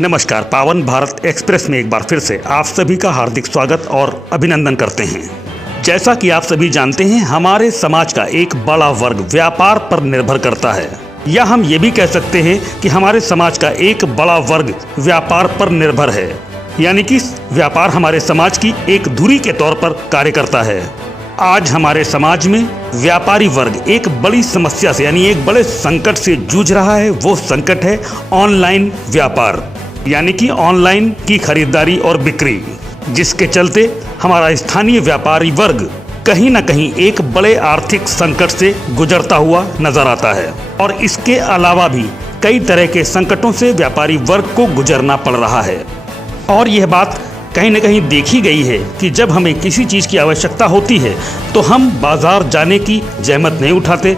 नमस्कार। पावन भारत एक्सप्रेस में एक बार फिर से आप सभी का हार्दिक स्वागत और अभिनंदन करते हैं। जैसा कि आप सभी जानते हैं, हमारे समाज का एक बड़ा वर्ग व्यापार पर निर्भर करता है, या हम ये भी कह सकते हैं कि हमारे समाज का एक बड़ा वर्ग व्यापार पर निर्भर है, यानी कि व्यापार हमारे समाज की एक धुरी के तौर पर कार्य करता है। आज हमारे समाज में व्यापारी वर्ग एक बड़ी समस्या से यानी एक बड़े संकट से जूझ रहा है। वो संकट है ऑनलाइन व्यापार, यानी कि ऑनलाइन की खरीदारी और बिक्री, जिसके चलते हमारा स्थानीय व्यापारी वर्ग कहीं ना कहीं एक बड़े आर्थिक संकट से गुजरता हुआ नजर आता है। और इसके अलावा भी कई तरह के संकटों से व्यापारी वर्ग को गुजरना पड़ रहा है। और यह बात कहीं न कहीं देखी गई है कि जब हमें किसी चीज़ की आवश्यकता होती है तो हम बाज़ार जाने की जहमत नहीं उठाते,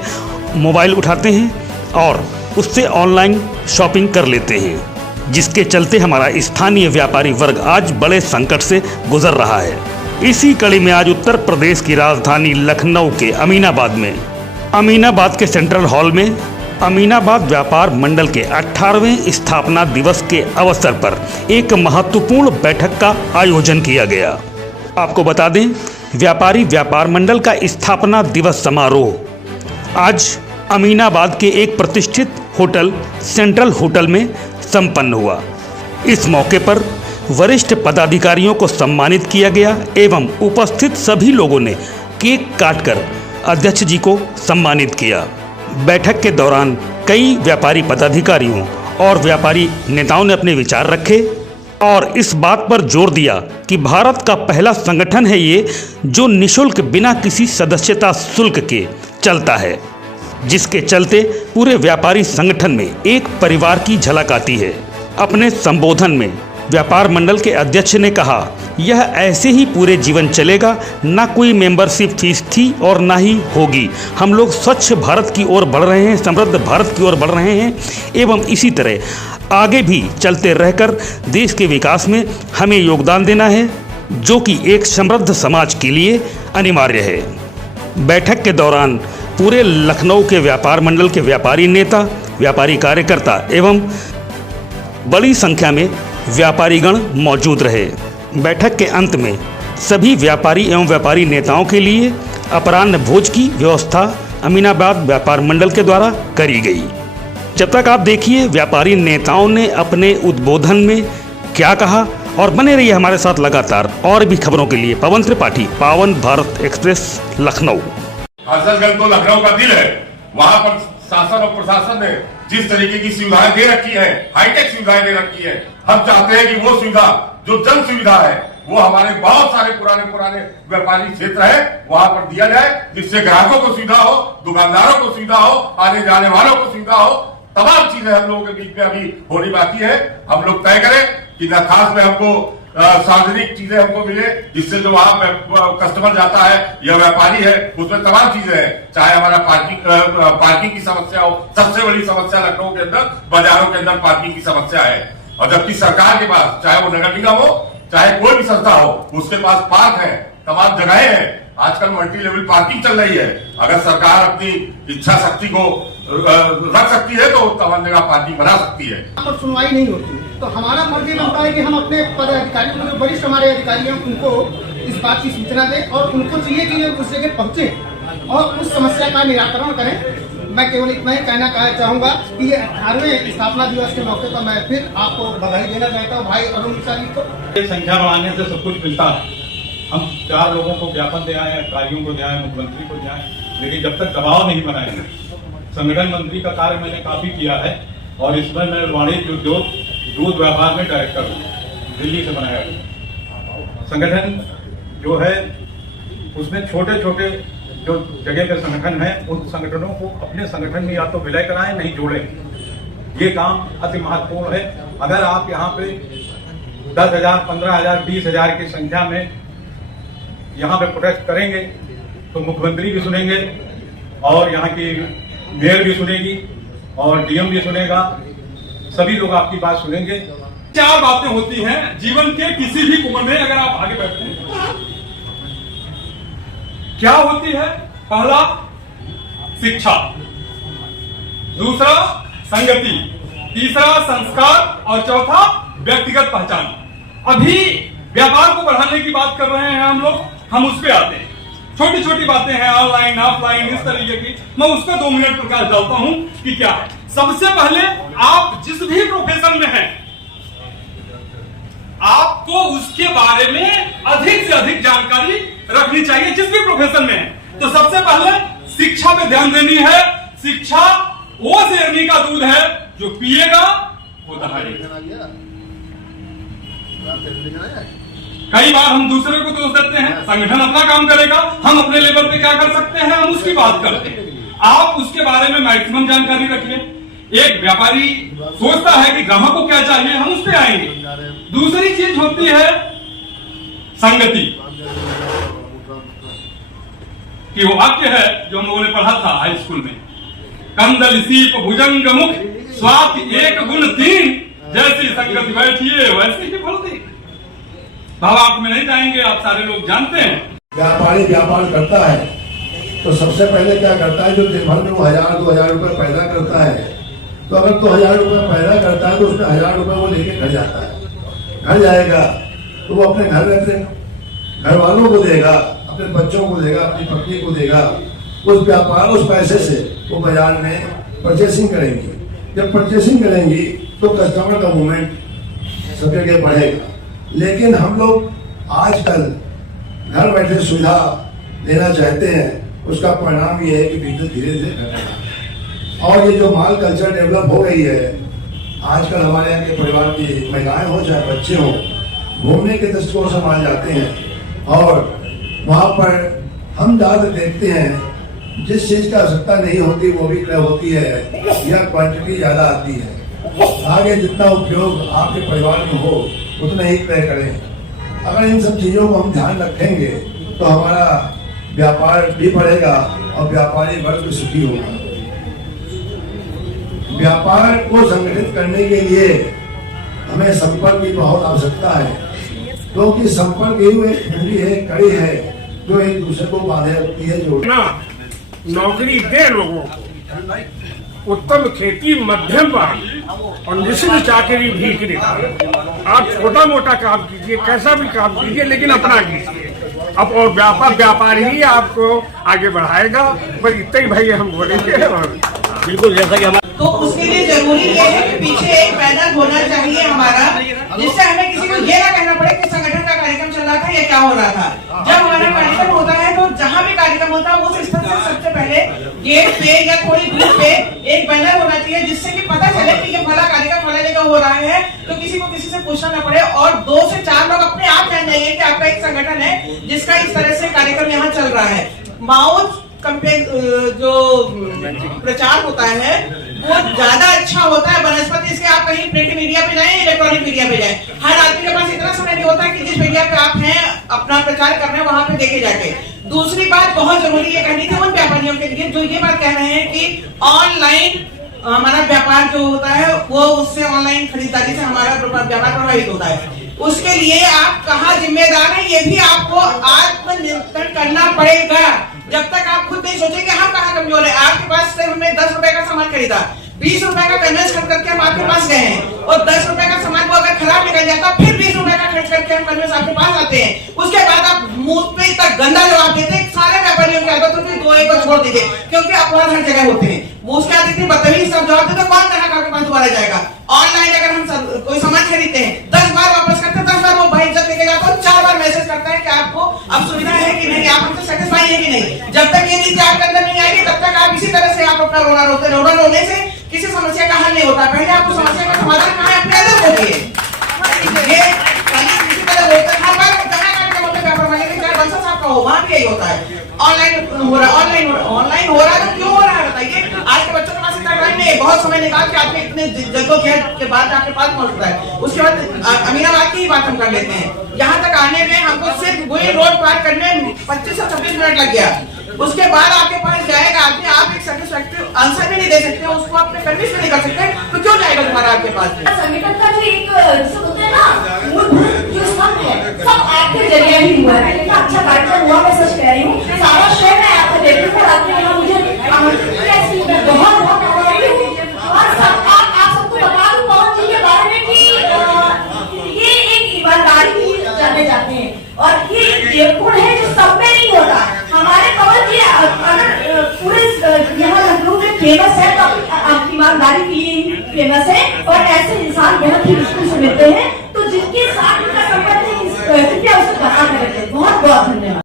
मोबाइल उठाते हैं और उससे ऑनलाइन शॉपिंग कर लेते हैं, जिसके चलते हमारा स्थानीय व्यापारी वर्ग आज बड़े संकट से गुजर रहा है। इसी कड़ी में आज उत्तर प्रदेश की राजधानी लखनऊ के अमीनाबाद के सेंट्रल हॉल में अमीनाबाद व्यापार मंडल के 18वें स्थापना दिवस के अवसर पर एक महत्वपूर्ण बैठक का आयोजन किया गया। आपको बता दें, व्यापारी व्यापार मंडल का स्थापना दिवस समारोह आज अमीनाबाद के एक प्रतिष्ठित होटल सेंट्रल होटल में संपन्न हुआ। इस मौके पर वरिष्ठ पदाधिकारियों को सम्मानित किया गया एवं उपस्थित सभी लोगों ने केक काटकर अध्यक्ष जी को सम्मानित किया। बैठक के दौरान कई व्यापारी पदाधिकारियों और व्यापारी नेताओं ने अपने विचार रखे और इस बात पर जोर दिया कि भारत का पहला संगठन है ये जो निःशुल्क बिना किसी सदस्यता शुल्क के चलता है, जिसके चलते पूरे व्यापारी संगठन में एक परिवार की झलक आती है। अपने संबोधन में व्यापार मंडल के अध्यक्ष ने कहा, यह ऐसे ही पूरे जीवन चलेगा, ना कोई मेंबरशिप फीस थी और ना ही होगी। हम लोग स्वच्छ भारत की ओर बढ़ रहे हैं, समृद्ध भारत की ओर बढ़ रहे हैं एवं इसी तरह आगे भी चलते रहकर देश के विकास में हमें योगदान देना है, जो कि एक समृद्ध समाज के लिए अनिवार्य है। बैठक के दौरान पूरे लखनऊ के व्यापार मंडल के व्यापारी नेता, व्यापारी कार्यकर्ता एवं बड़ी संख्या में व्यापारीगण मौजूद रहे। बैठक के अंत में सभी व्यापारी एवं व्यापारी नेताओं के लिए अपराह्न भोज की व्यवस्था अमीनाबाद व्यापार मंडल के द्वारा करी गई। जब तक आप देखिए व्यापारी नेताओं ने अपने उद्बोधन में क्या कहा, और बने रहिए हमारे साथ लगातार और भी खबरों के लिए। पवन त्रिपाठी, पावन भारत एक्सप्रेस, लखनऊ। हजरतगंज तो लखनऊ का दिल है। वहाँ पर शासन और प्रशासन ने जिस तरीके की सुविधाएं दे रखी है, हाईटेक सुविधाएं दे रखी है, हम चाहते हैं कि वो सुविधा जो जन सुविधा है वो हमारे बहुत सारे पुराने व्यापारिक क्षेत्र है वहाँ पर दिया जाए, जिससे ग्राहकों को सुविधा हो, दुकानदारों को सुविधा हो, आने जाने वालों को सुविधा हो। तमाम चीजें हम लोगों के बीच में अभी होनी बाकी है। हम लोग तय करें कि दरखास्त में हमको सार्वजनिक चीजें हमको मिले, जिससे जो वहाँ कस्टमर जाता है या व्यापारी है उसमें तमाम चीजें हैं। चाहे हमारा पार्किंग की समस्या हो, सबसे बड़ी समस्या लखनऊ के अंदर बाजारों के अंदर पार्किंग की समस्या है। और जबकि सरकार के पास, चाहे वो नगर निगम हो चाहे कोई भी संस्था हो, उसके पास पार्क है, तमाम जगहें हैं। आजकल मल्टी लेवल पार्किंग चल रही है। अगर सरकार अपनी इच्छा शक्ति को रख सकती है तो तमाम जगह पार्किंग बना सकती है। पर सुनवाई नहीं होती, तो हमारा फर्ज ये बनता है कि हम अपने पदाधिकारियों, जो वरिष्ठ हमारे अधिकारी हैं, उनको इस बात की सूचना दें और उनको चाहिए कि ये उस जगह पहुंचे और उस समस्या का निराकरण करें। मैं केवल इतना ही कहना चाहूंगा कि ये 18वें स्थापना दिवस के मौके पर मैं फिर आपको बधाई देना चाहता हूँ, भाई अरुण मिसाली को। संख्या बढ़ाने से सब कुछ मिलता है। हम 4 लोगों को ज्ञापन दे आए, अधिकारियों को दे आए, मुख्यमंत्री को दे आए, लेकिन जब तक दबाव नहीं बनाएंगे। संगठन मंत्री का कार्य मैंने काफी किया है और इसमें मैं वाणिज्य उद्योग दूध व्यापार में डायरेक्टर हूँ, दिल्ली से बनाया गया संगठन जो है उसमें छोटे छोटे जो जगह के संगठन है उन संगठनों को अपने संगठन में या तो विलय कराएं, नहीं जोड़ें। ये काम अति महत्वपूर्ण है। अगर आप यहाँ पे 10,000, 15,000, 20,000 की संख्या में यहाँ पे प्रोटेस्ट करेंगे तो मुख्यमंत्री भी सुनेंगे और यहाँ की मेयर भी सुनेगी और डीएम भी सुनेगा, सभी लोग आपकी बात सुनेंगे। 4 बातें होती हैं जीवन के किसी भी उम्र में अगर आप आगे बैठते हैं। क्या होती है? पहला शिक्षा, दूसरा संगति, तीसरा संस्कार और चौथा व्यक्तिगत पहचान। अभी व्यापार को बढ़ाने की बात कर रहे हैं हम लोग, हम उस पे आते हैं। छोटी छोटी बातें हैं ऑनलाइन ऑफलाइन इस तरीके की, मैं उस पर 2 मिनट प्रकाश डालता हूं कि क्या है। सबसे पहले आप जिस भी प्रोफेशन में हैं, आपको उसके बारे में अधिक से अधिक जानकारी रखनी चाहिए, जिस भी प्रोफेशन में है। तो सबसे पहले शिक्षा पे ध्यान देनी है। शिक्षा वो शेरनी का दूध है, जो पिएगा वो दहाड़ेगा। कई बार हम दूसरे को दोष देते हैं, संगठन अपना काम करेगा, हम अपने लेवल पे क्या कर सकते हैं, हम उसकी बात करते हैं। आप उसके बारे में मैक्सिमम जानकारी रखिए। एक व्यापारी सोचता है कि ग्राहक को क्या चाहिए, हम उस पे आएंगे। दूसरी चीज होती है संगति, कि वो वाक्य है जो हम लोगों ने पढ़ा था हाई स्कूल में, कंदल सीप भुजंग मुख स्वाति एक गुण 3, जैसी संगति बैठिए वैसे ही फल दी। भावार्थ में नहीं जाएंगे, आप सारे लोग जानते हैं। व्यापारी व्यापार करता है तो सबसे पहले क्या करता है, जो दिन भर में वो 1000-2000 रुपए पैदा करता है, तो अगर 2000 रुपए पैदा करता है तो उसमें 1000 रुपए वो लेके घर जाता है। घर जाएगा तो वो अपने घर में अपने घर वालों को देगा, अपने बच्चों को देगा, अपनी पत्नी को देगा। उस व्यापार उस पैसे से वो बाजार में परचेसिंग करेंगी। जब परचेसिंग करेंगी तो कस्टमर का मूवमेंट सब जगह बढ़ेगा। लेकिन हम लोग आजकल घर बैठे सुविधा लेना चाहते हैं, उसका परिणाम ये है कि बिजनेस धीरे धीरे घट रहा है। और ये जो माल कल्चर डेवलप हो गई है, आजकल हमारे यहाँ के परिवार की महिलाएं हो चाहे बच्चे हो, घूमने के दृष्टिकोण से माल जाते हैं और वहाँ पर हम ज्यादा देखते हैं जिस चीज का आवश्यकता नहीं होती वो भी क्रय होती है या क्वांटिटी ज्यादा आती है। आगे जितना उपयोग आपके परिवार में हो उतना ही क्रय करें। अगर इन सब चीजों को हम ध्यान रखेंगे तो हमारा व्यापार भी बढ़ेगा और व्यापारी वर्ग भी सुखी होगा। व्यापार को संगठित करने के लिए हमें संपर्क की बहुत आवश्यकता है, क्योंकि संपर्क ही एक पूरी है, कड़ी है जो एक दूसरे को बांधे रखती है। जो नौकरी दे लोगों को, उत्तम खेती, मध्यम वर्ग और निश्चित चाकरी भीख निकाल। आप छोटा मोटा काम कीजिए, कैसा भी काम कीजिए, लेकिन अपना कीजिए। अब और व्यापार ही आपको आगे बढ़ाएगा। बस इतना ही भाई हम बोलेंगे। और बिल्कुल जैसा कि तो उसके लिए जरूरी ये है कि पीछे एक बैनर होना चाहिए हमारा, जिससे हमें किसी को ये ना कहना पड़े कि संगठन का कार्यक्रम चल रहा था या क्या हो रहा था। जब हमारा कार्यक्रम होता है तो जहाँ भी कार्यक्रम होता है उस स्थल से सबसे पहले गेट पे या थोड़ी दूर पे एक बैनर होना चाहिए, जिससे कि पता चले कि ये भला कार्यक्रम फला जगह हो रहा है, तो किसी को किसी से पूछना न पड़े। और 2 से 4 लोग अपने आप जान जाएंगे कि आपका एक संगठन है जिसका इस तरह से कार्यक्रम यहाँ चल रहा है। माउथ जो प्रचार होता है वो ज्यादा अच्छा होता है बनस्पति इसके। आप कहीं प्रिंट मीडिया पे जाएं, इलेक्ट्रॉनिक मीडिया पे जाएं, हर आदमी के पास इतना समय नहीं होता है कि जिस मीडिया पे आप हैं अपना प्रचार कर रहे हैं वहां पे देखे जाके। दूसरी बात बहुत जरूरी ये कहनी थी उन व्यापारियों के लिए जो ये बात कह रहे हैं कि ऑनलाइन हमारा व्यापार जो होता है वो उससे ऑनलाइन खरीदारी से हमारा व्यापार प्रभावित होता है। उसके लिए आप कहाँ जिम्मेदार हैं ये भी आपको आत्मनियंत्रण करना पड़ेगा। जब तक आप खुद नहीं सोचेंगे हम कहाँ कमजोर है। आपके पास से हमने 10 रुपए का सामान खरीदा, 20 रुपए का कन्वेंस खर्च करके हम आपके पास गए हैं और 10 रुपए का सामान को अगर खराब निकल जाता फिर 20 रुपए का खर्च करके हम कन्वेंस आपके पास आते हैं। उसके बाद आप मुंह पे इतना गंदा जवाब देते हैं। सारे व्यापारियों की आदत होती है 2 एक को छोड़ दीजिए, क्योंकि अपराध हर जगह होते हैं। वो उसके आदत थी बदतमीज सब जवाब देते, कौन ग्राहक आपके पास दोबारा जाएगा। ऑनलाइन अगर हम कोई सामान खरीदते हैं 10 बार वापस करते हैं, 10 बार वो भाई इज्जत लेके जाता है, 4 बार मैसेज करता है कि आपको अब सुविधा है कि नहीं, आप हमसे सेटिस्फाई है कि नहीं। जब तक ये नीति आपके अंदर नहीं आएगी तब तक आप इसी तरह से आप अपना रोना रोते हैं। रोना रोने से किसी समस्या का हल नहीं होता। पहले आपको समस्या का समाधान कहाँ है अपने अंदर होती है। ये किसी तरह बोलते हैं, हर बार जहाँ कार्यक्रम होते हैं व्यापार वाले के चाहे बंसल साहब का हो वहाँ भी यही होता है। ऑनलाइन हो रहा है तो क्यों हो रहा है बताइए। आज के बच्चों के पास इतना टाइम नहीं है, बहुत समय निकाल के आपने इतने जद्दोजहद के बाद आपके पास पहुंचता है। उसके बाद अमीनाबाद की ही बात हम कर लेते हैं। यहाँ तक आने में हमको सिर्फ वही रोड पार करने 25 से 26 मिनट लग गया। उसके बाद आपके पास जाएगा आदमी, आप एक सेटिस्फैक्टरी आंसर भी नहीं दे सकते, उसको अपने कन्विंस भी नहीं कर सकते, तो क्यों जाएगा तुम्हारा आपके पास। संगठन का जो एक होता है ना मूलभूत जो स्तंभ है सब आपके जरिए ही हुआ है। कितना अच्छा कार्यक्रम हुआ, मैं सच कह रही हूँ। सारा शहर में आपको देखने को आपने यहाँ मुझे आमंत्रित किया, इसलिए मैं बहुत बहुत आभारी हूँ। और सब आप सबको बता फेमस है तो आपकी ईमानदारी के लिए फेमस है, और ऐसे इंसान बहुत ही मुश्किल से